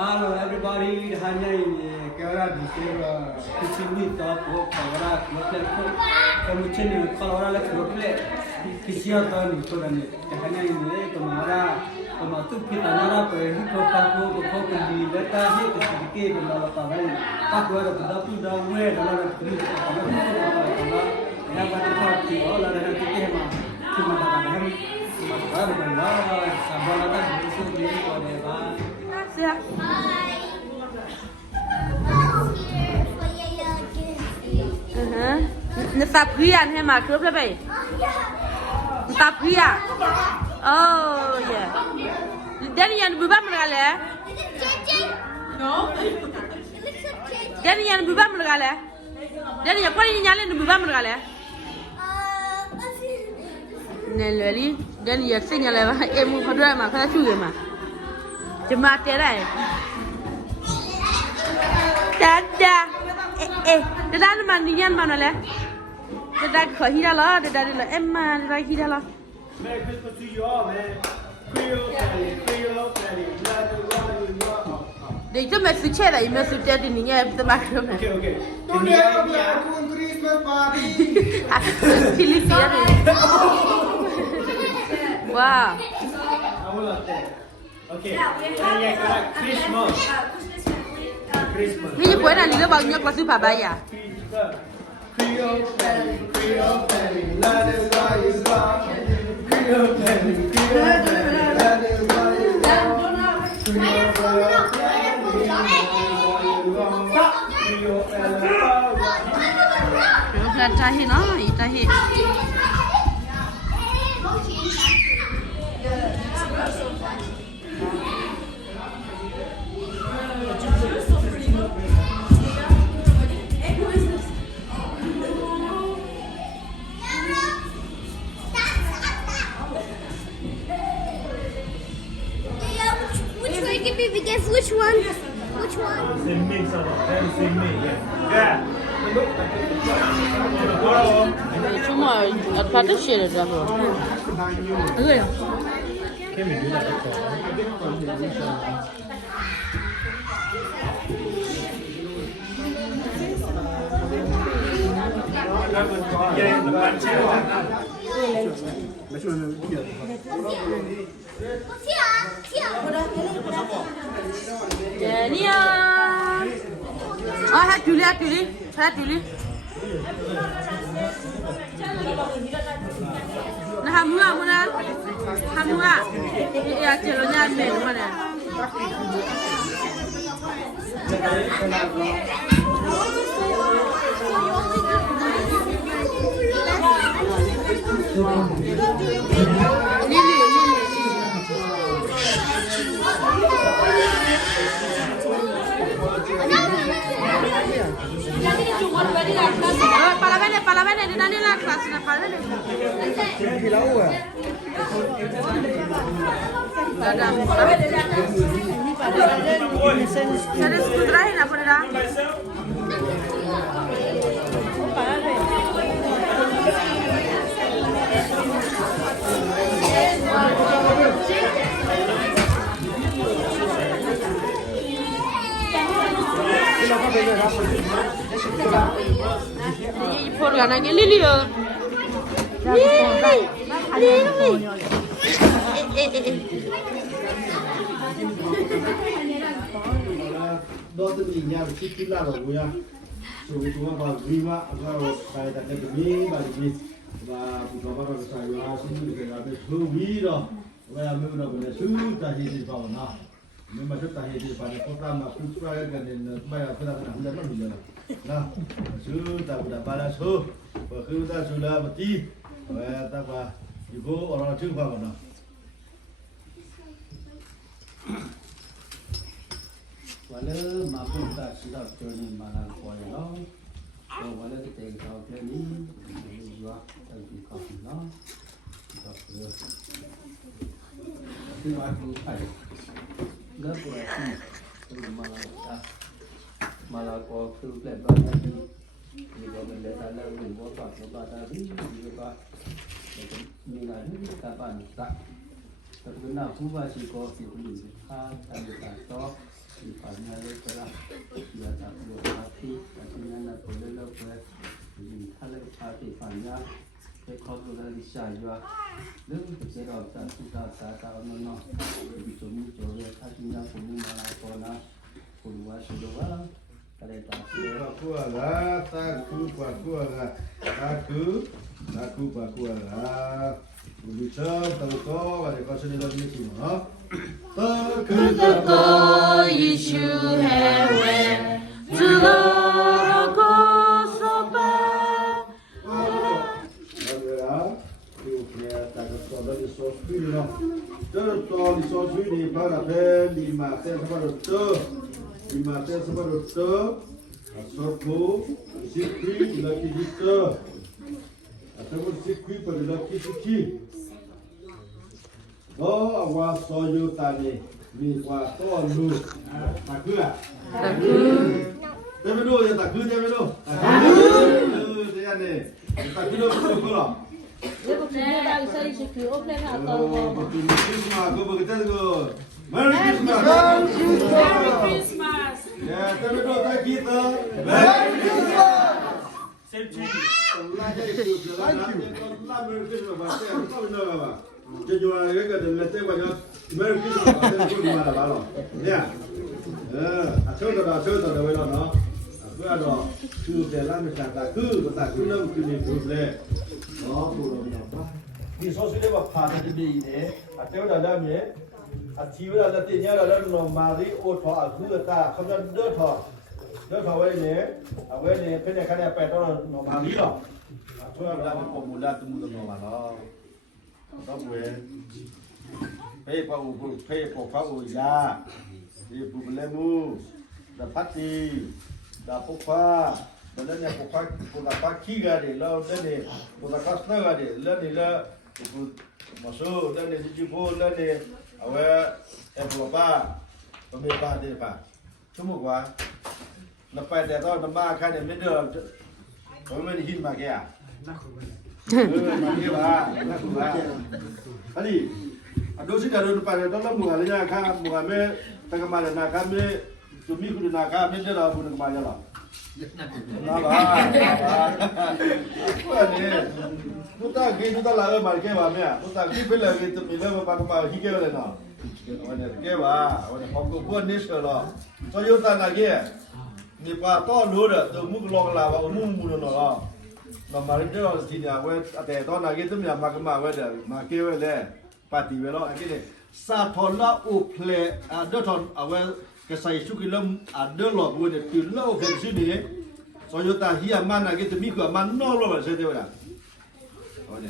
Hello everybody, hanya ini kera di sini kecil top kera macam tu. Kamu cini kalau orang lagi boleh kisian tahu ni tu kan ni. Hanya ini kemara kematu kita nara pergi ke paku di data ni kesedikit benda apa lagi. Paku ada tu dah mula dalam negeri. Yang pada parti orang ada kita mah cuma dalam baru benda sabun ada musuh ni boleh bah. Siap. Nó tập riêng hay mà cướp lấy vậy? Tập riêng. Oh yeah. Dari yang berubah mereka No. Dari yang berubah mereka Dari yang kau ini nyalin berubah mereka Nelly, dari yang sini nyala, emu kedua mah, kada cuci mah. Cuma terai. Dadah. Dadah ni mandian mana le? Dadah kau hira lah, dadah ni lah. Emma, dadah hira lah. Merry Christmas to you all, man. Creole family. Dia itu masih cera, masih cera ni ni apa macam ni? Okay. Today I'm doing Christmas party. Chili dia ni. Wow. Okay. Christmas. Ni buat nak lihat bangnya kelas apa ya? Creole family, love is why is love. Creole family, love is why is love. Kita cahaya no, cahaya. Which one? Which one? Same mix of that is same mix. Yeah. Cuma ada share dah tu. Ada ya? Can we do that? Ni ah. Hat Julie. Nah, hamua. Ya, celoknya ambil mana? Lili. Para ver, di mana lah kelas nak para ver. Hilau ah. Ada. Ada school terakhir apa dah? Ini program lagi Lili. Đó tự mình nhà chỉ kiếm là rồi nha. Rồi chúng ta vào vi mà vào bài đặt cái gì bài gì và chúng ta vào cái là xin được cái thứ vi rồi. Bây giờ mình là cái thứ ta hiện vào nào. Nhưng mà rất ta hiện vào cái program mà cũng ra cái nên bây giờ chúng ta làm rất là nhiều. Nào, thứ ta đã ba là số và thứ ta số là một tí và ta vào Ibu orang Aceh apa mana? Wala mampu tak sudah join mana kau yang wala kita tahu ni juga tapi kau tak tu aku tak nggak boleh tu malah kau tu lepas tadi ni kau benda tanah ni kau tak tadi juga Milan kapan tak terkenal kuba si kau si beli kan tadi tak nhà lấy cái là giờ tập được party cái này là có lên đâu phải nhìn thay lấy party phản nhá cái khó rồi là đi xài rồi nếu cái chế độ ta chúng ta ta nó bị chúng về thay nhá cũng như là còn là cũngว่าสุดว่าcái này ta Pakua lah, pakua lah, pakua lah. Bisa tahu kau ada kau sendiri lagi cuma. Go Yeshua heaven to the gospel. Awak soyo tadi, ni awak tolu, tak kira. Jangan dulu ya tak kira jangan dulu. Jangan ni, tak kira betul betul. Betul Christmas, go begitu go. Merry Christmas. Ya, jangan dulu tak kita. Merry Christmas. Same to you. Allah jadi Christmas. Allah Merry Christmas. Kau benar apa? Jadi orang yang ada letak banyak Merry Christmas. Ada pun di mana baru. Ya. Acung dah betul no. Aku ada tu jalan macam tak ku nak kini tu le. Oh, tu apa? Di sosial apa pada di ini. Acung dah dalam ni. Aciu dah letaknya dah dalam mari oto aku tak. Kau dah dah awal ni pendek kan apa itu mari lah. Aku dah pemula tu mula normal. Kau boleh. Pay for ya. Di problemu. Dah pati. Dah pokok. Dan yang pokok paki gade. Lalu ni pokok kasna gade. Lalu ni lah masuk. Lalu ni jumpa. Lalu ni awak berapa? Pemibah dia apa? Cuma gua. Lepas dia tahu nama kan dia benda. Kau mana hidup macam ya? Nak kuat. Kali. Aduh sih dah depan dia tahu mengalihnya kan mengambil tengah malam nak kami cumi kudu nak kami dia dah bunuh kemana lah. Apa? Apa ni? Kita kita lalu macam apa ya? Kita kita lagi tu bila apa hingga le na. Awak ke ba? Awak hongku pun ni sekala. So yo tak lagi. Ni pa to lu de tu mu long la ba mu mu no la. Nama dia orang sini awak ada to lagi tu dia mak awak dah mak ke le. Parti we lo lagi ni. Sa thola uple ada thon awak kesai sukilam ada lo buat tu lo ke sini. So yo tak hiam mana gitu mi ku man no lo ba se de wa. Oh ni.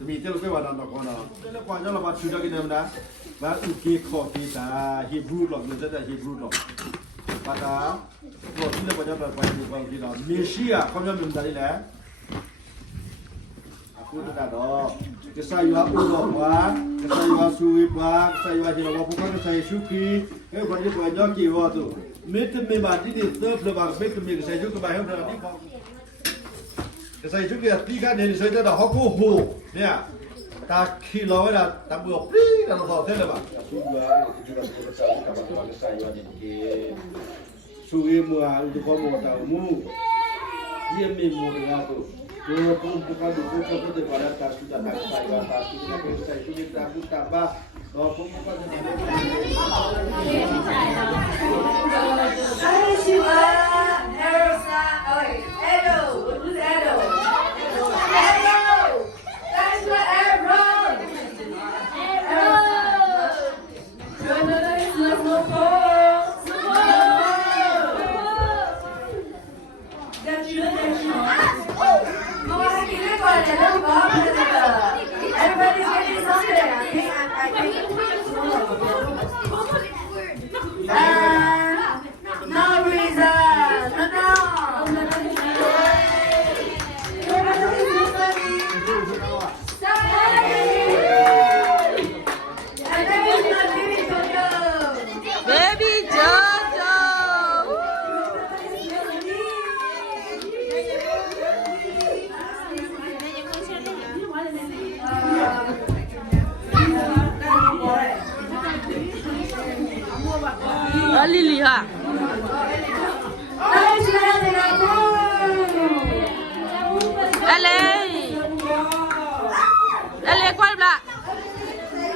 Demi itu lepas mana nak kau nak? Kalau kau jangan lepas sudah kita mana? Baru UK coffee dah Hebrew loh, kita dah Hebrew loh. Pada kau tidak banyak lepas Hebrew kita. Malaysia kau jangan minta ni lah. Aku tu dah dah. Kesayuan ulo buat, kesayuan suwi buat, kesayuan jenis apa bukan kesayuan suki. Banyak banyak kiwa tu. Mereka memang di terus lepas mereka kesayuan juga banyak berarti kau. Saya juga tiga ni saya dah aku ho, ni ah, tak kilo dah, tak boleh beli kalau kau tahu tak? Juga saya kabar saya ni mungkin suwi mua untuk kamu tahu mu, dia memang dengan tu. Kalau pun bukan tu pada tak sudah tak saya tak sudah saya sudah tak tambah. Kalau pun bukan Baby. Đó Lily hả? Ele. Ele quay lại.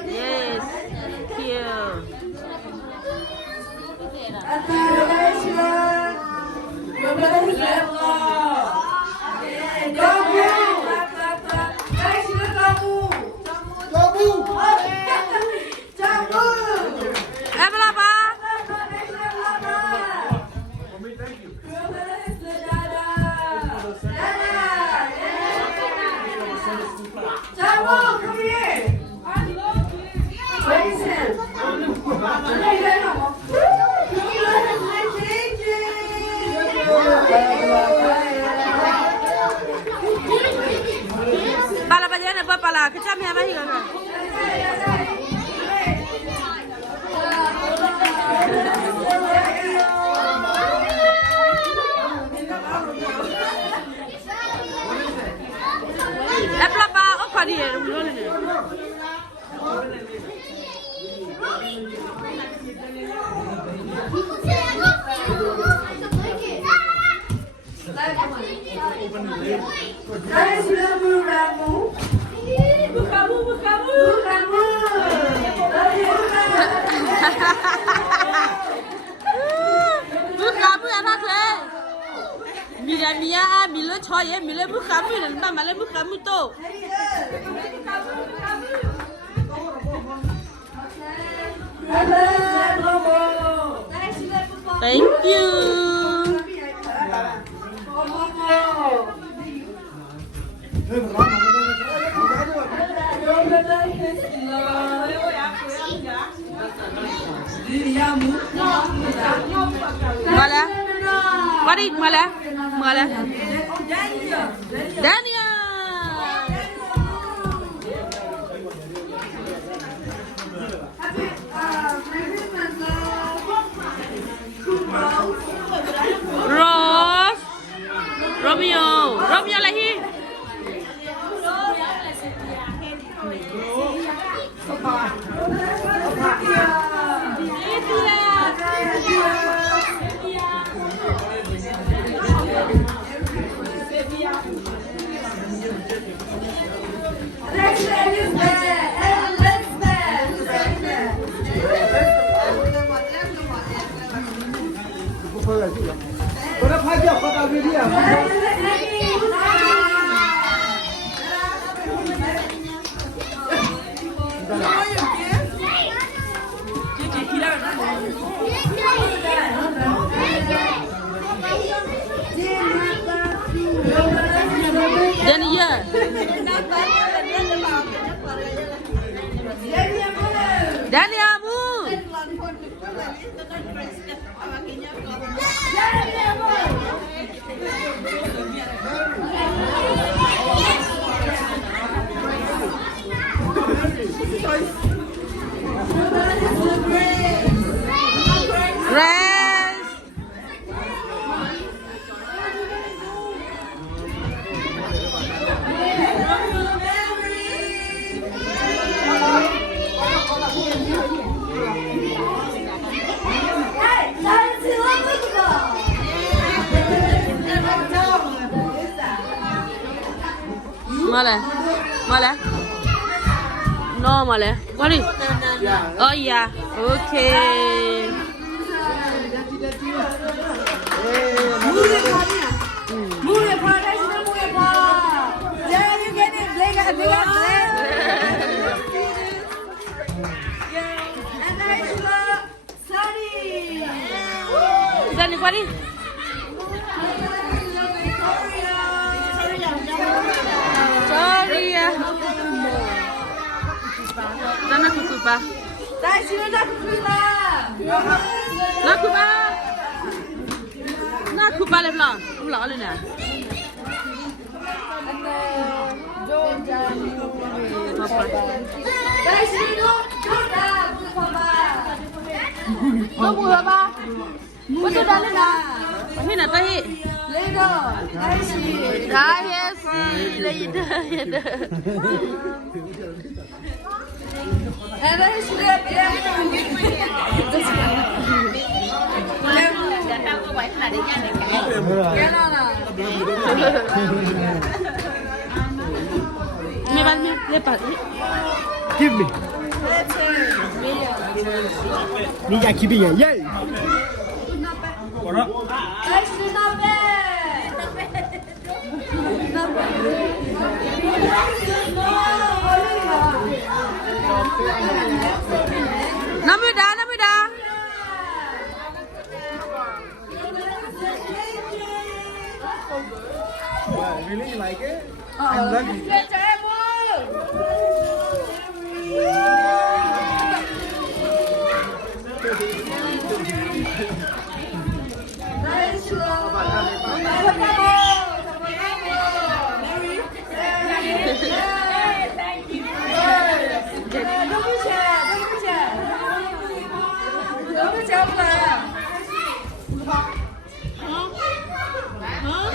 Yes. Here. Em là ba. Bà là bà nhớ này bà là cái chăm hè bà hiểu rồi. Em là bà ốc quả đi đúng rồi này. Bukamu anak le. Mia milo choye milo bukamu dan mama le bukamu to. Thank you. Mana? Mari, mana? Mana? Daniel. Rose. Romeo. Romeo là hi. Nó phải kiểu có tao đi đi à? Daniel. Daniel mu. Grace. Male. Male. No, male. What is? Oh yeah. Okay. Sunny, what is? Sorry ya. Sana kukupa. Nakupa. Nakupa le blanc. Blanc le nè. Có mùi hả ba? Có tôi đã lên à? Cái này tay. 다이어시 레이더 에너지 Me va le pa. Give me. Ni ya keep it yeah. Namida. Really you like it? I love it.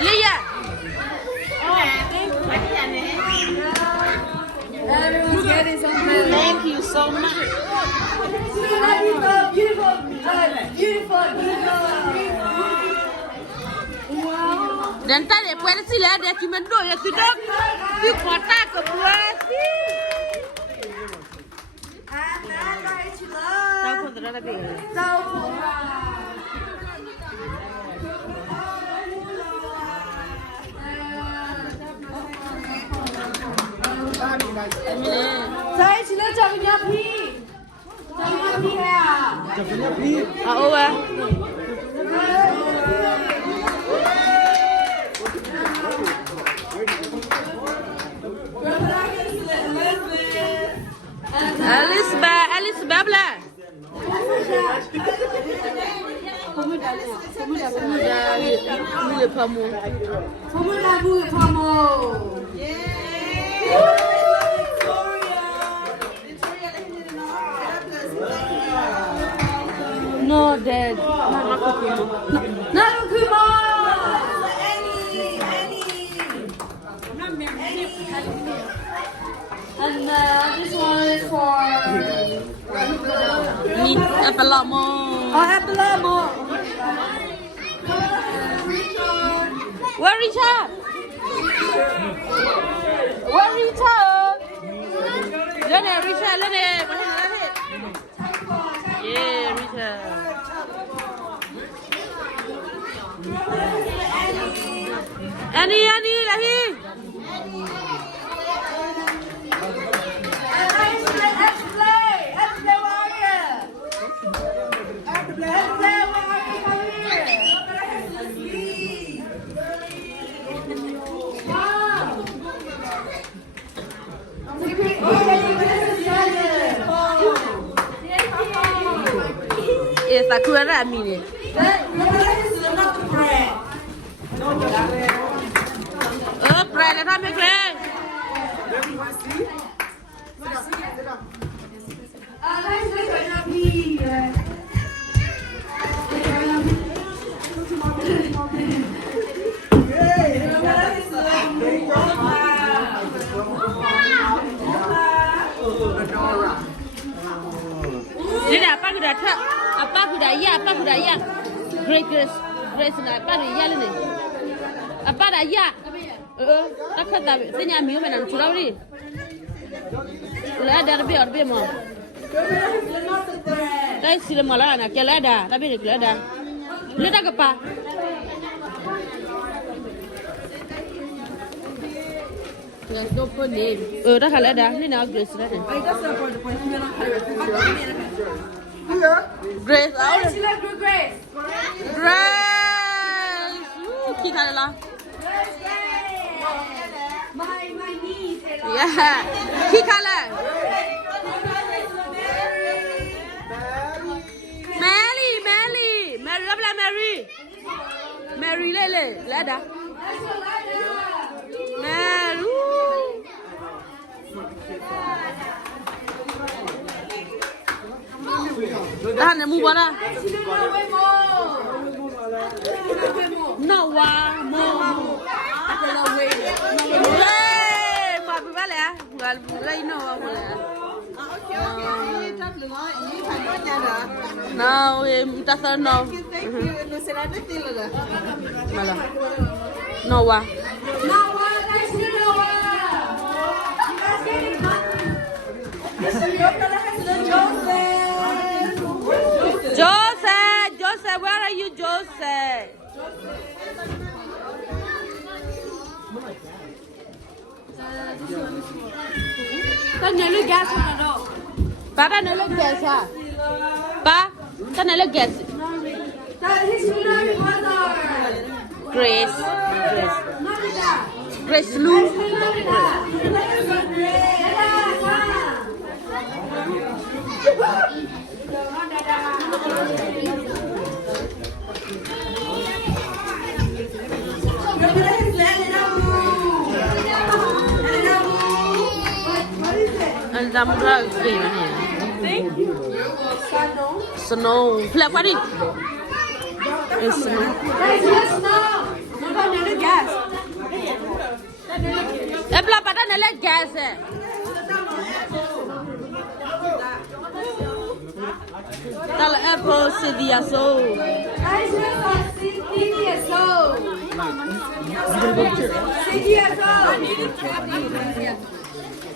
Lia. Everyone's getting something. Thank you so much. Beautiful. Dan tadi puede si la de kimendo ya tidak di kota ke Puasi. Tahu pun tidak ada bela. Saya sila jawabnya Pi. Jawabnya Pi. Oh wah. Elizabeth lah. Pemuda. No, Dad. Not Kuma. And this one is for Apelamo. Apelamo. Where Richard? Lene, Richard. Yeah, Richard. Annie, Lahi. Sakura Amini. Oh, bread, let me bread. Ini apa sudah tak? Apa budaya? Grace na apa ya le ne? Apa dah ya? Tak kata senya miu menan curauri. La ada lebih mo. Dai sile mala na kela ada, tapi ni kela ada. Le tak apa? Let's go for name. Dah kala ada, ni na Grace dah ni. Grace, Grace. Kita lah. My niece. Yeah. Kita lah. Mary, apa lah Mary lele, lada. Mary. Dah nak move mana? No wa, mo. Hey, mau apa balik? Gal bulai no wa boleh. No, doesn't know. No, what? Joseph, where are you, Joseph? Tao nhớ lưu gas rồi đó. Ba ta nói lên gas à? Ba, ta nói lên gas. Grace. Grace Lu. Anh ra ra gì mà nè? Snow. Flip what it? It's snow. Em la bắt anh lấy gas. Đó là apple CDSO.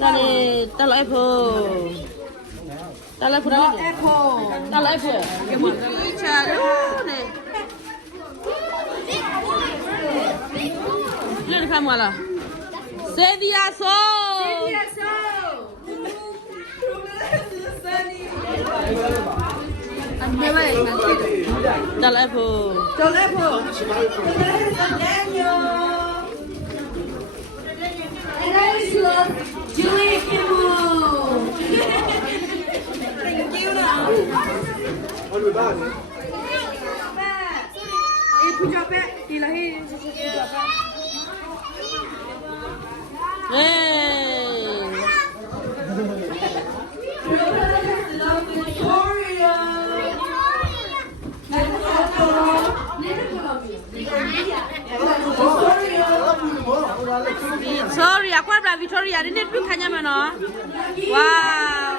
Đó là apple. Đó là apple. Đó là apple. Cái món cái trà đó này. Lên khai mua là. CDSO. Đó là apple. Julie Kimmel. Thank you now. Put your back. Victoria, aku ada Victoria. Ini tu kanya mana? Wow.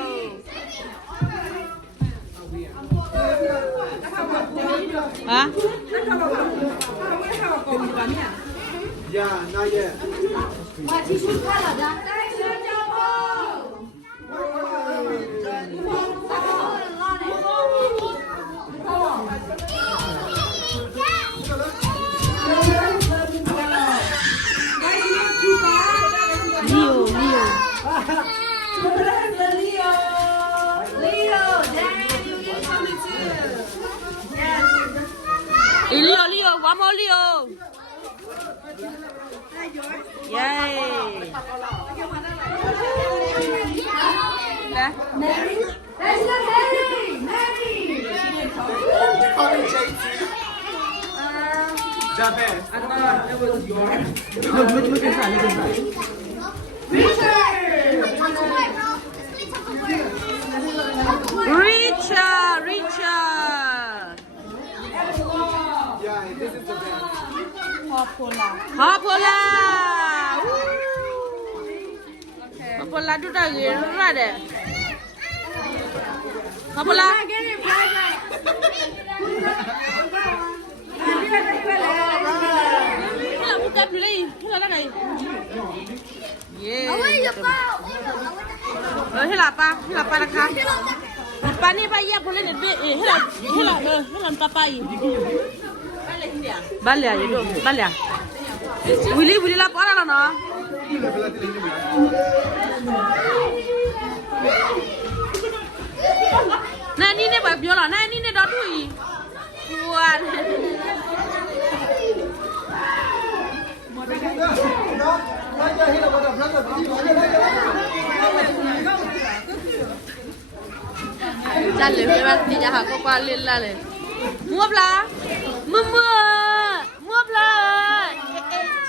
Hah? Ya, not yet. Leo, one more Leo. Yay. Mary. That's not Mary. Mary. Japan. Richard. Yeah, this is Japan. Hopola. Hopola tu dah gila deh. Hopola. Hello, bukan beli. Hello lah guys. Yeah. Hello apa nak kah? Pani pa iya boleh ni. Hello papa i. Balik aja tu, balik. Willy lapor lah no. Nah ni ni bab biola, nah ni dah tu i. Kuat. Jalan lepas ni jahat kau paling lah le. Muap lah, muap lah.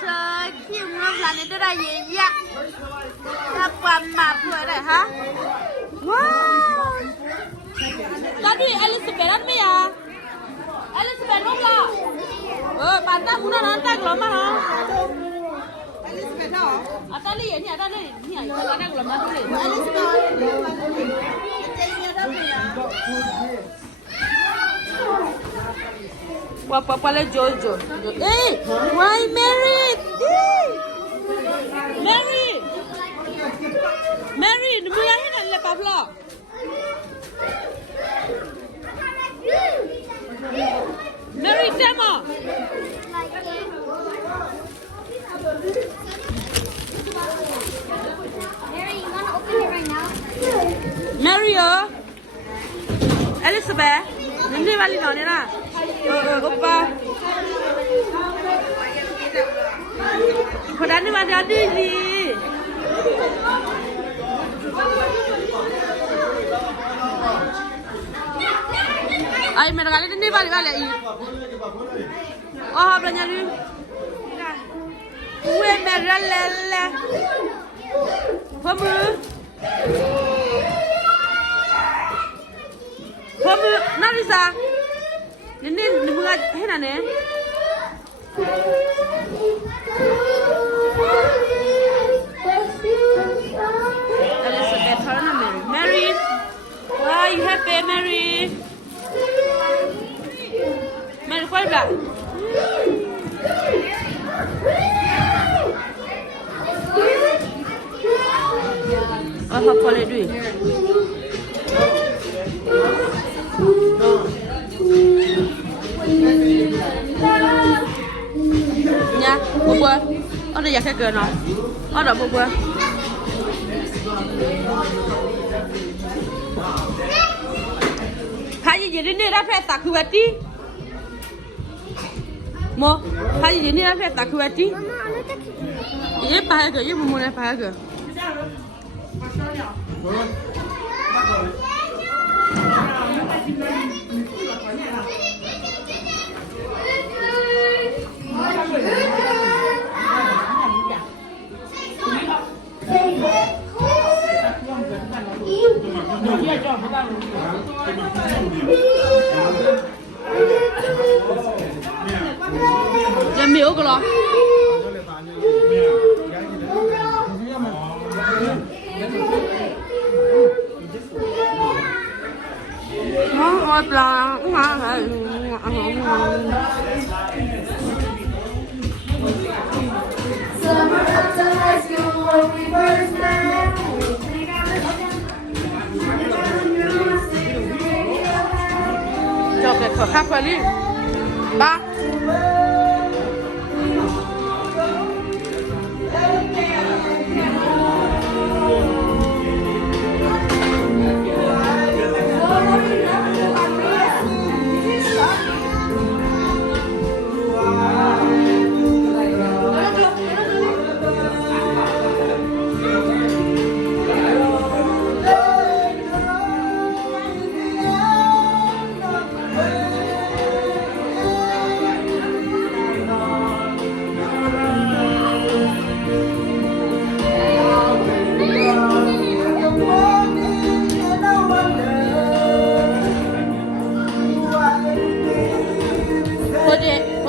Cakap muap lah ni tu dah ya. Apa mampu ada ha? Wow. Tadi Elizabeth ada ya? Elizabeth muap lah. Oh, patah guna nanti kalau mana? Elizabeth dah. Ata li ni ata li ni ai ko na ko ma li. Papa le Jojo. Hey, why Mary? Mary. Mary, ni mula hina le Pablo. Mary, temo. Mary, you want to open it right now? Mary, Elizabeth, ni bali no ni na. Opa. Khoda ni ma da di di. Ai me regale ni bali bali ai. Oh, belanja ni. Uwe me relele. Kamu. Kamu Narisa. Ini bunga hena ne. Elizabeth, Hannah, Mary. Mary, why are you happy, Mary? Mary, what is that? Apa boleh duit? Nha, bố bơ. Ở đây giặt cái cửa nó. Ở đó bố bơ. Hai gì đến đây đã phải tạc hứa tí. Mo, hai gì đến đây đã phải tạc hứa tí. Ye pakai ke, ye mulai pakai ke. Làm miếu cái lo. Ôi là ngon hả? Cho cái khởi khắc vào đi. Ba.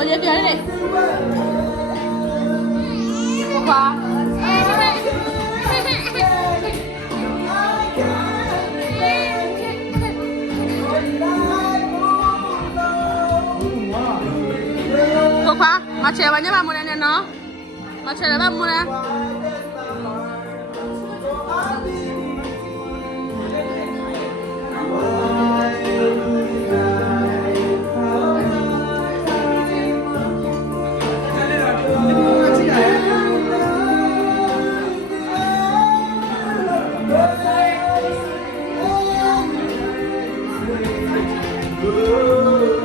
Dia dia ni. Apa? Apa? Macam banyak bangun ni no? Macam apa bangun ni? Good.